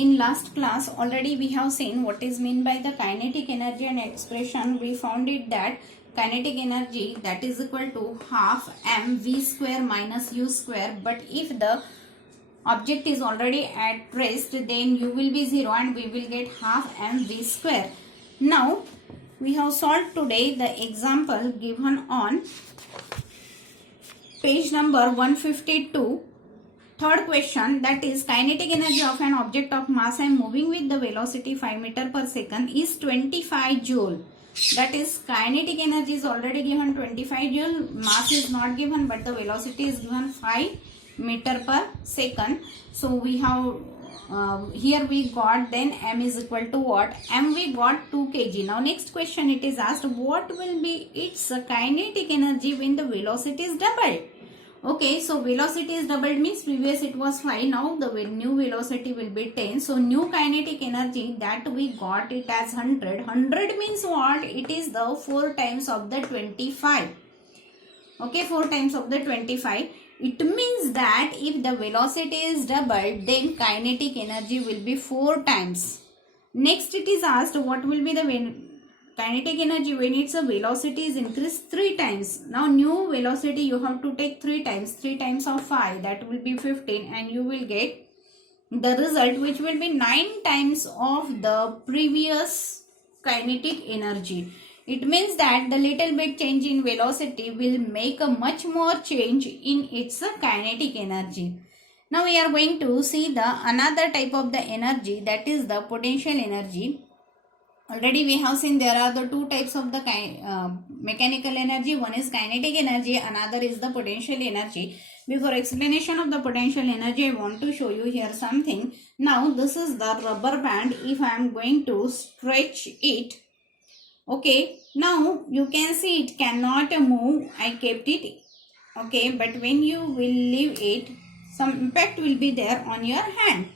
In last class already we have seen what is meant by the kinetic energy and expression. We found it that kinetic energy that is equal to half mv square minus u square, but if the object is already at rest then u will be 0 and we will get half mv square. Now we have solved today the example given on page number 152. Third question, that is kinetic energy of an object of mass and moving with the velocity 5 meter per second is 25 joule. That is kinetic energy is already given 25 joule, mass is not given but the velocity is given 5 meter per second. So we have here we got then m is equal to what? M we got 2 kg. Now next question it is asked, what will be its kinetic energy when the velocity is doubled? Okay, so velocity is doubled means previous it was 5, now the new velocity will be 10. So new kinetic energy that we got it as 100. 100 means what? It is the 4 times of the 25. Okay, 4 times of the 25. It means that if the velocity is doubled, then kinetic energy will be 4 times. Next it is asked, what will be the kinetic energy when its velocity is increased 3 times. Now new velocity you have to take 3 times. 3 times of 5, that will be 15, and you will get the result which will be 9 times of the previous kinetic energy. It means that the little bit change in velocity will make a much more change in its kinetic energy. Now we are going to see the another type of the energy, that is the potential energy. Already we have seen there are the two types of the mechanical energy. One is kinetic energy, another is the potential energy. Before explanation of the potential energy, I want to show you here something. Now this is the rubber band. If I am going to stretch it, okay, now you can see it cannot move. I kept it, okay, but when you will leave it, some impact will be there on your hand.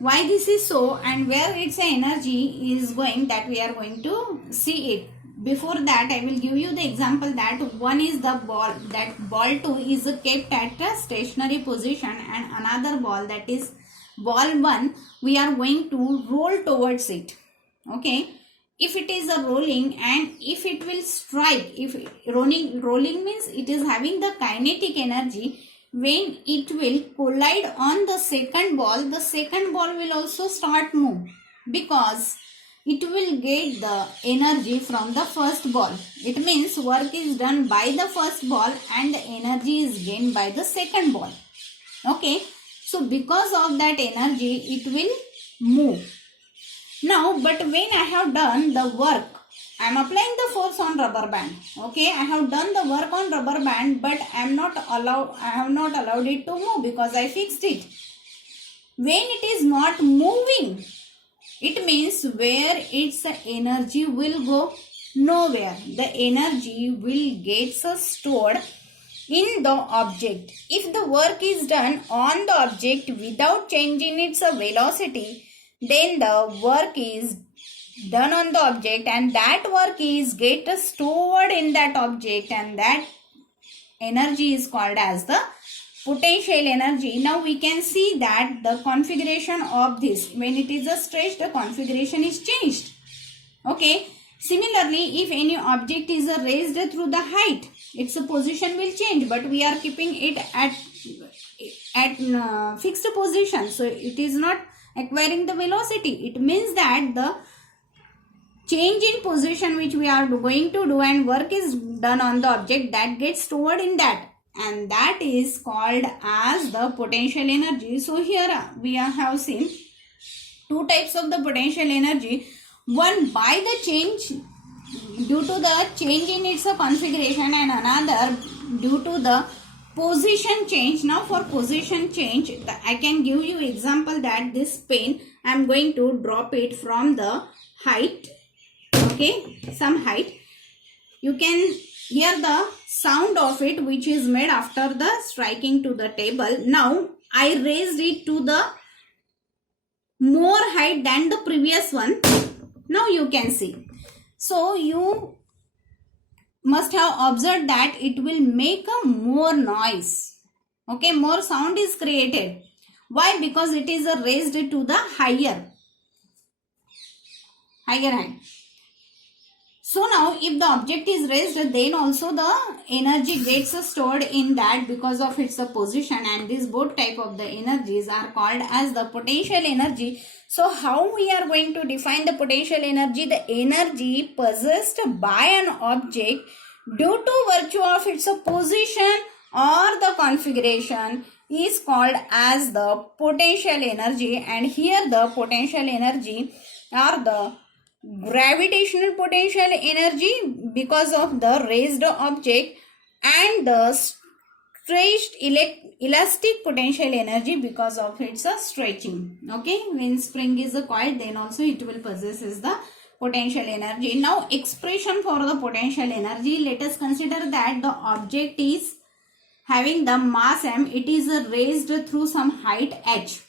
Why this is so and where its energy is going, that we are going to see it. Before that I will give you the example that one is the ball, that ball 2 is kept at a stationary position, and another ball, that is ball 1, we are going to roll towards it. Okay, if it is a rolling and if it will strike, if rolling means it is having the kinetic energy. When it will collide on the second ball will also start move, because it will get the energy from the first ball. It means work is done by the first ball and the energy is gained by the second ball. Okay, so because of that energy it will move. Now but when I have done the work, I am applying the force on rubber band. Okay, I have done the work on rubber band, but I have not allowed it to move because I fixed it. When it is not moving, it means where its energy will go? Nowhere. The energy will get stored in the object. If the work is done on the object without changing its velocity, then the work is done on the object and that work is get stored in that object, and that energy is called as the potential energy. Now we can see that the configuration of this, when it is a stretch, the configuration is changed. Okay, similarly if any object is raised through the height, its position will change, but we are keeping it at fixed position, so it is not acquiring the velocity. It means that the change in position which we are going to do and work is done on the object, that gets stored in that, and that is called as the potential energy. So here we have seen two types of the potential energy. One by the change, due to the change in its configuration, and another due to the position change. Now for position change, I can give you example that this pen I am going to drop it from the height. Okay, some height. You can hear the sound of it which is made after the striking to the table. Now I raised it to the more height than the previous one. Now you can see. So you must have observed that it will make a more noise. Okay, more sound is created. Why? Because it is raised to the higher height. So now if the object is raised, then also the energy gets stored in that because of its position, and these both type of the energies are called as the potential energy. So how we are going to define the potential energy? The energy possessed by an object due to virtue of its position or the configuration is called as the potential energy. And here the potential energy are the gravitational potential energy because of the raised object, and the stretched elastic potential energy because of its stretching. Okay, when spring is coiled, then also it will possesses the potential energy. Now expression for the potential energy, let us consider that the object is having the mass m, it is raised through some height h.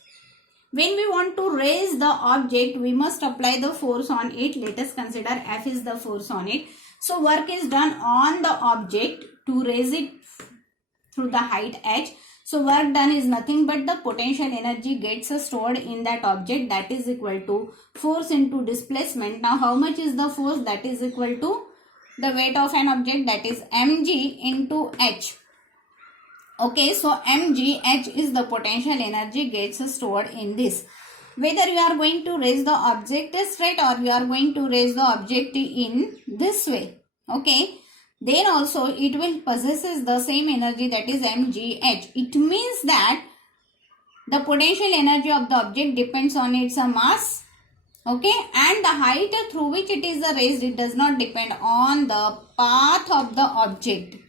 When we want to raise the object, we must apply the force on it. Let us consider F is the force on it. So work is done on the object to raise it through the height h. So work done is nothing but the potential energy gets stored in that object, that is equal to force into displacement. Now how much is the force? That is equal to the weight of an object, that is mg into h. Okay, so mgh is the potential energy gets stored in this. Whether you are going to raise the object straight or you are going to raise the object in this way, okay, then also it will possesses the same energy, that is mgh. It means that the potential energy of the object depends on its mass, okay, and the height through which it is raised, it does not depend on the path of the object.